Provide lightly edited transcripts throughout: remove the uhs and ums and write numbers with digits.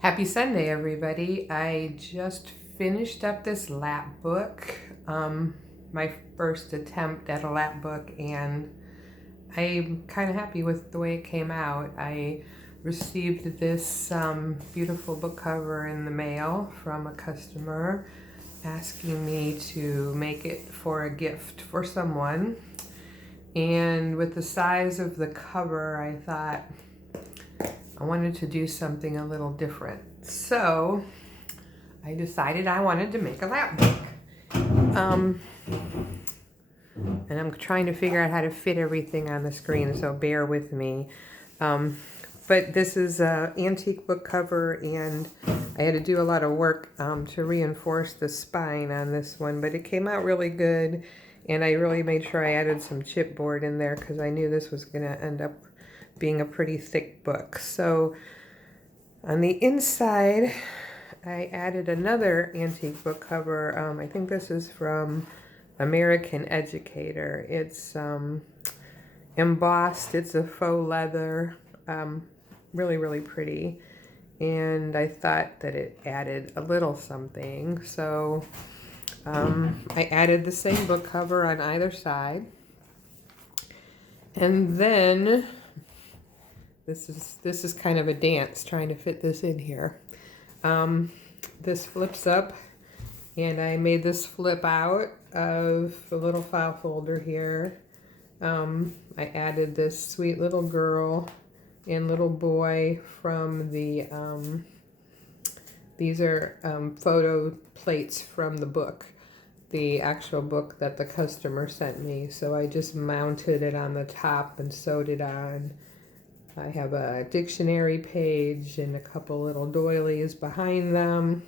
Happy Sunday, everybody. I just finished up this lap book, my first attempt at a lap book, and I'm kind of happy with the way it came out. I received this beautiful book cover in the mail from a customer asking me to make it for a gift for someone. And with the size of the cover, I thought I wanted to do something a little different. So I decided I wanted to make a lap book. And I'm trying to figure out how to fit everything on the screen, so bear with me. But this is an antique book cover, and I had to do a lot of work to reinforce the spine on this one, but it came out really good, and I really made sure I added some chipboard in there because I knew this was going to end up being a pretty thick book. So on the inside, I added another antique book cover. I think this is from American Educator. It's embossed. It's a faux leather. Really, really pretty. And I thought that it added a little something. So I added the same book cover on either side. And then this is kind of a dance trying to fit this in here. This flips up, and I made this flip out of a little file folder here. I added this sweet little girl and little boy from the, these are photo plates from the book, the actual book that the customer sent me. So I just mounted it on the top and sewed it on. I have a dictionary page and a couple little doilies behind them.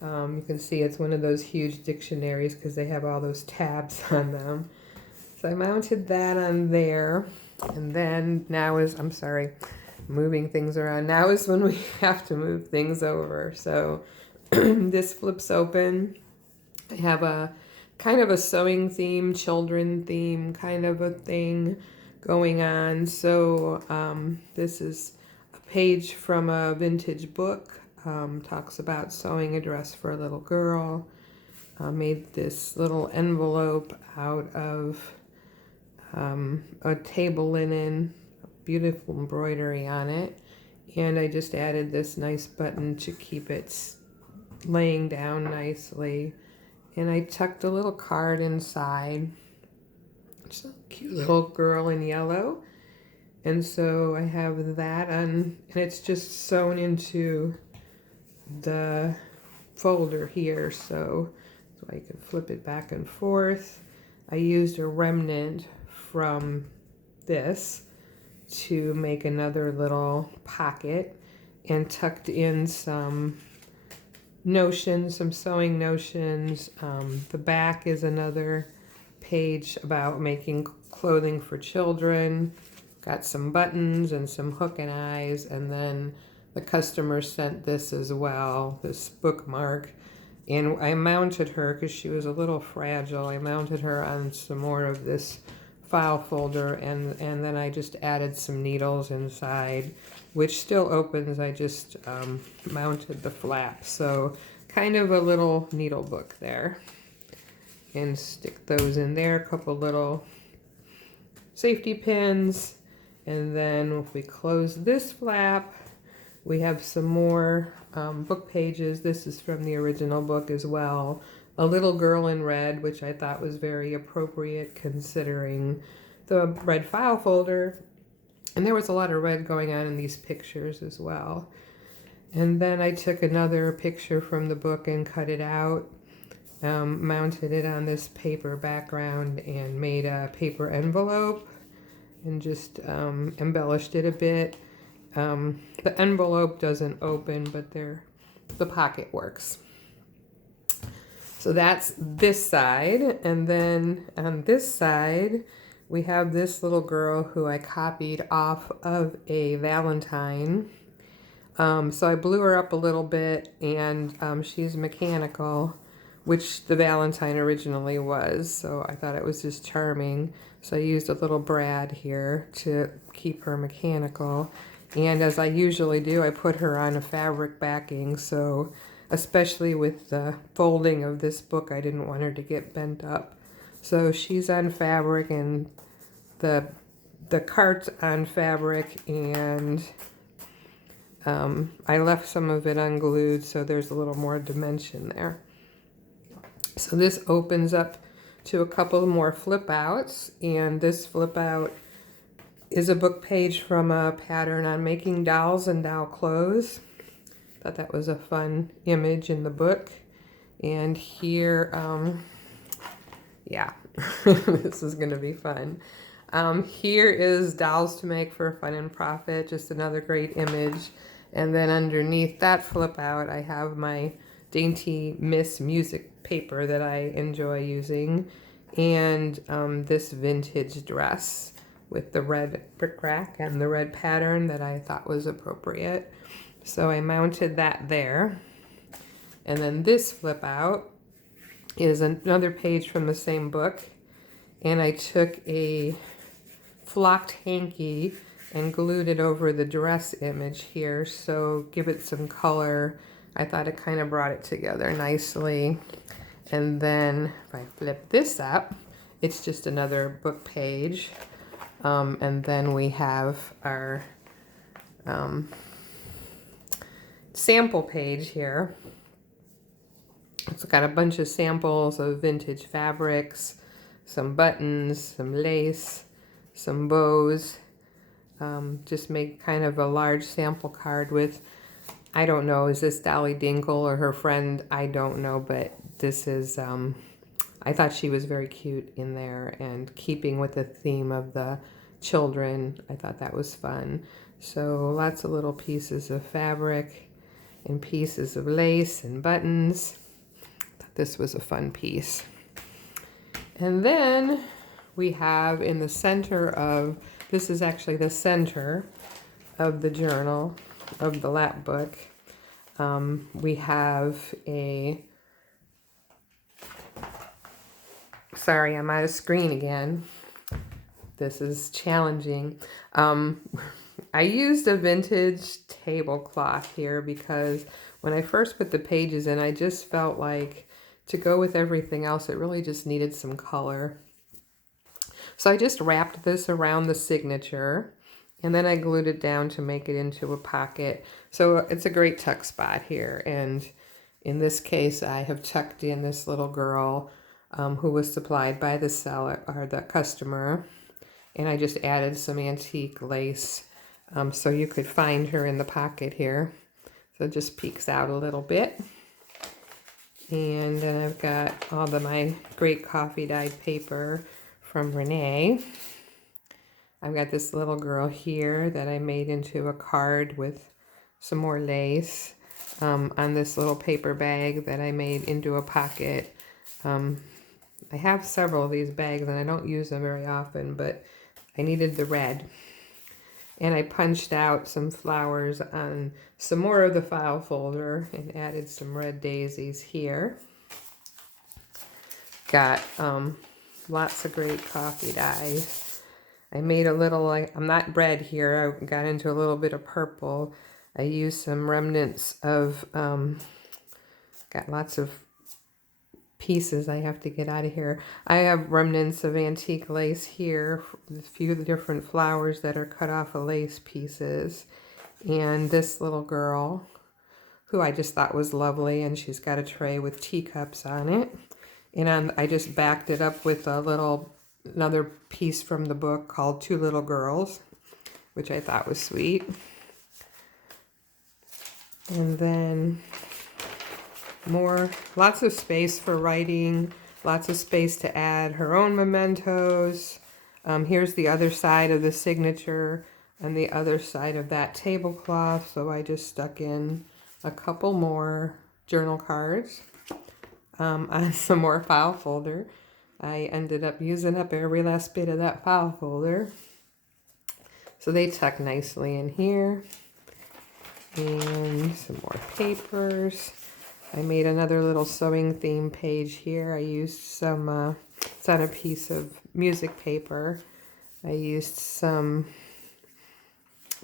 You can see it's one of those huge dictionaries because they have all those tabs on them. So I mounted that on there. And then now is, I'm sorry, moving things around. Now is when we have to move things over. So this flips open. I have a kind of a sewing theme, children theme kind of a thing going on. So this is a page from a vintage book. Talks about sewing a dress for a little girl. Made this little envelope out of a table linen, beautiful embroidery on it. And I just added this nice button to keep it laying down nicely. And I tucked a little card inside. It's a cute little girl in yellow. And so I have that on, and it's just sewn into the folder here, so I can flip it back and forth. I used a remnant from this to make another little pocket and tucked in some notions, some sewing notions. The back is another page about making clothing for children. Got some buttons and some hook and eyes, and then the customer sent this as well, this bookmark. And I mounted her, because she was a little fragile, I mounted her on some more of this file folder, and then I just added some needles inside, which still opens. I just mounted the flap. So kind of a little needle book there. And stick those in there, a couple little safety pins. And then if we close this flap, we have some more book pages. This is from the original book as well. A Little Girl in Red, which I thought was very appropriate considering the red file folder. And there was a lot of red going on in these pictures as well. And then I took another picture from the book and cut it out, mounted it on this paper background, and made a paper envelope and just embellished it a bit. The envelope doesn't open, but the pocket works. So that's this side. And then on this side, we have this little girl who I copied off of a Valentine. So I blew her up a little bit, and she's mechanical, which the Valentine originally was. So I thought it was just charming. So I used a little brad here to keep her mechanical. And as I usually do, I put her on a fabric backing, so especially with the folding of this book, I didn't want her to get bent up. So she's on fabric, and the cart's on fabric, and I left some of it unglued, so there's a little more dimension there. So this opens up to a couple more flip outs, and this flip out is a book page from a pattern on making dolls and doll clothes. Thought that was a fun image in the book. And here, yeah, this is gonna be fun. Here is Dolls to Make for Fun and Profit, just another great image. And then underneath that flip out, I have my Dainty Miss music paper that I enjoy using, and this vintage dress with the red bric-a-brac and the red pattern that I thought was appropriate. So I mounted that there. And then this flip out is another page from the same book, and I took a flocked hanky and glued it over the dress image here, so give it some color. I thought it kind of brought it together nicely. And then if I flip this up, it's just another book page. And then we have our sample page here. It's got a bunch of samples of vintage fabrics, some buttons, some lace, some bows. Just make kind of a large sample card with, I don't know, is this Dolly Dinkle or her friend? I don't know, but this is, I thought she was very cute in there, and keeping with the theme of the children, I thought that was fun. So lots of little pieces of fabric and pieces of lace and buttons. Thought this was a fun piece. And then we have in the center of, this is actually the center of the journal, of the Lapbook. We have a, sorry, I'm out of screen again. This is challenging. I used a vintage tablecloth here because when I first put the pages in, I just felt like to go with everything else, it really just needed some color. So I just wrapped this around the signature, and then I glued it down to make it into a pocket. So it's a great tuck spot here. And in this case, I have tucked in this little girl who was supplied by the seller or the customer. And I just added some antique lace so you could find her in the pocket here. So it just peeks out a little bit. And then I've got all my great coffee dyed paper from Renee. I've got this little girl here that I made into a card with some more lace on this little paper bag that I made into a pocket. I have several of these bags and I don't use them very often, but I needed the red. And I punched out some flowers on some more of the file folder and added some red daisies here. Got lots of great coffee dyes. I made a little, I'm not red here, I got into a little bit of purple. I used some remnants of, got lots of pieces I have to get out of here. I have remnants of antique lace here, a few different flowers that are cut off of lace pieces. And this little girl, who I just thought was lovely, and she's got a tray with teacups on it. And I just backed it up with another piece from the book called Two Little Girls, which I thought was sweet. And then lots of space for writing, lots of space to add her own mementos. Here's the other side of the signature and the other side of that tablecloth. So I just stuck in a couple more journal cards on some more file folder. I ended up using up every last bit of that file folder. So they tuck nicely in here. And some more papers. I made another little sewing theme page here. I used some, it's on a piece of music paper. I used some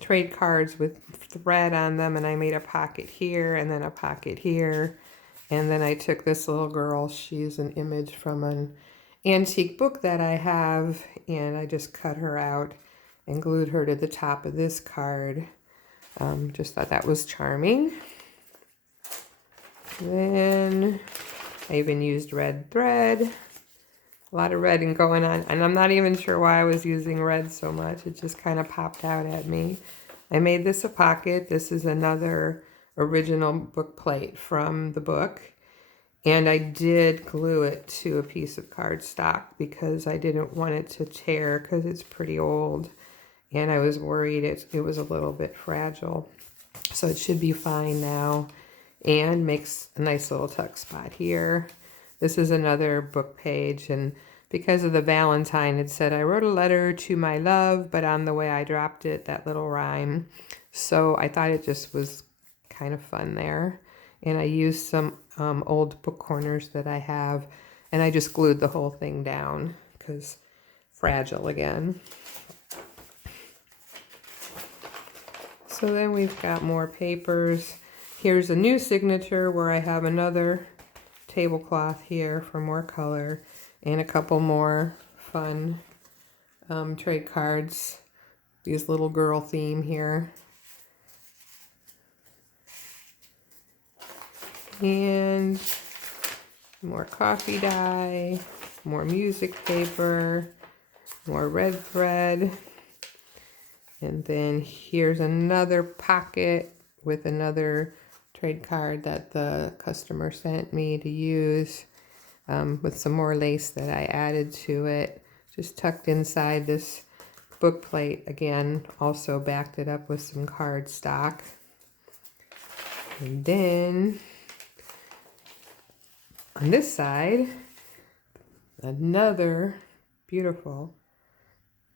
trade cards with thread on them, and I made a pocket here and then a pocket here. And then I took this little girl, she's an image from an antique book that I have, and I just cut her out and glued her to the top of this card. Just thought that was charming. Then I even used red thread. A lot of red going on, and I'm not even sure why I was using red so much. It just kind of popped out at me. I made this a pocket. This is another original book plate from the book. And I did glue it to a piece of cardstock because I didn't want it to tear because it's pretty old. And I was worried it was a little bit fragile. So it should be fine now. And makes a nice little tuck spot here. This is another book page, and because of the Valentine, it said, I wrote a letter to my love, but on the way I dropped it, that little rhyme. So I thought it just was kind of fun there. And I used some old book corners that I have, and I just glued the whole thing down because fragile again. So then we've got more papers. Here's a new signature where I have another tablecloth here for more color and a couple more fun trade cards. These little girl theme here. And more coffee dye, more music paper, more red thread. And then here's another pocket with another trade card that the customer sent me to use with some more lace that I added to it. Just tucked inside this book plate. Again, also backed it up with some cardstock. And then on this side, another beautiful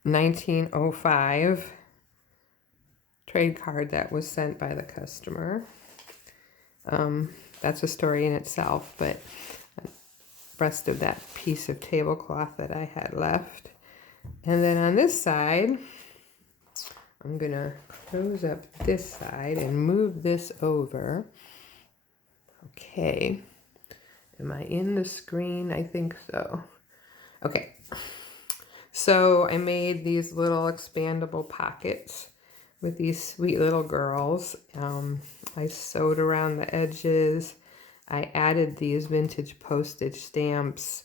1905 trade card that was sent by the customer. That's a story in itself, but the rest of that piece of tablecloth that I had left. And then on this side, I'm gonna close up this side and move this over. Okay, am I in the screen? I think so. Okay, so I made these little expandable pockets with these sweet little girls. I sewed around the edges. I added these vintage postage stamps.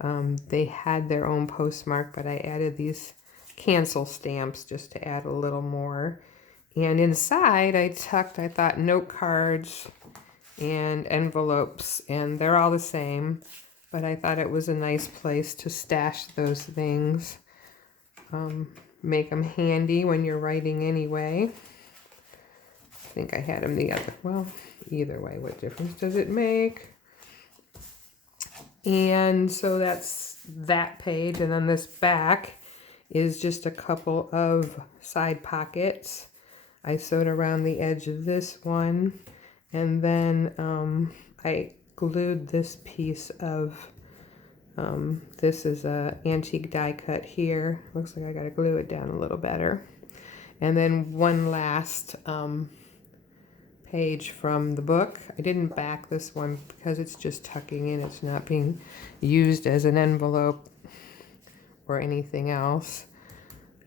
They had their own postmark, but I added these cancel stamps just to add a little more. And inside I thought, note cards and envelopes, and they're all the same, but I thought it was a nice place to stash those things. Make them handy when you're writing anyway. I think I had them the other, well, either way, what difference does it make? And so that's that page, and then this back is just a couple of side pockets. I sewed around the edge of this one, and then I glued this piece of this is a antique die cut here. Looks like I gotta glue it down a little better. And then one last page from the book. I didn't back this one because it's just tucking in. It's not being used as an envelope or anything else.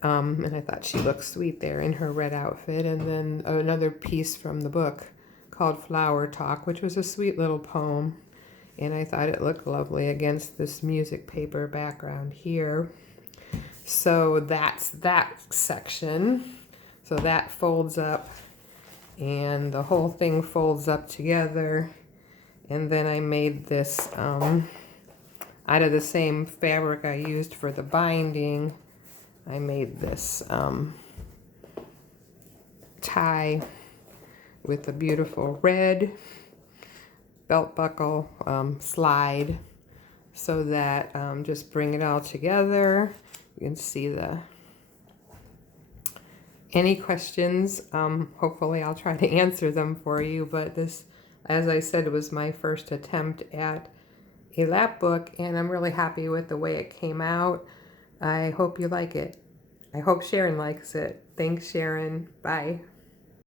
And I thought she looked sweet there in her red outfit. And then another piece from the book called Flower Talk, which was a sweet little poem. And I thought it looked lovely against this music paper background here. So that's that section. So that folds up, and the whole thing folds up together. And then I made this out of the same fabric I used for the binding. I made this tie with a beautiful red belt buckle slide, so that just bring it all together. You can see any questions. Hopefully I'll try to answer them for you, but this, as I said, was my first attempt at a lap book, and I'm really happy with the way it came out. I hope you like it. I hope Sharon likes it. Thanks, Sharon. Bye.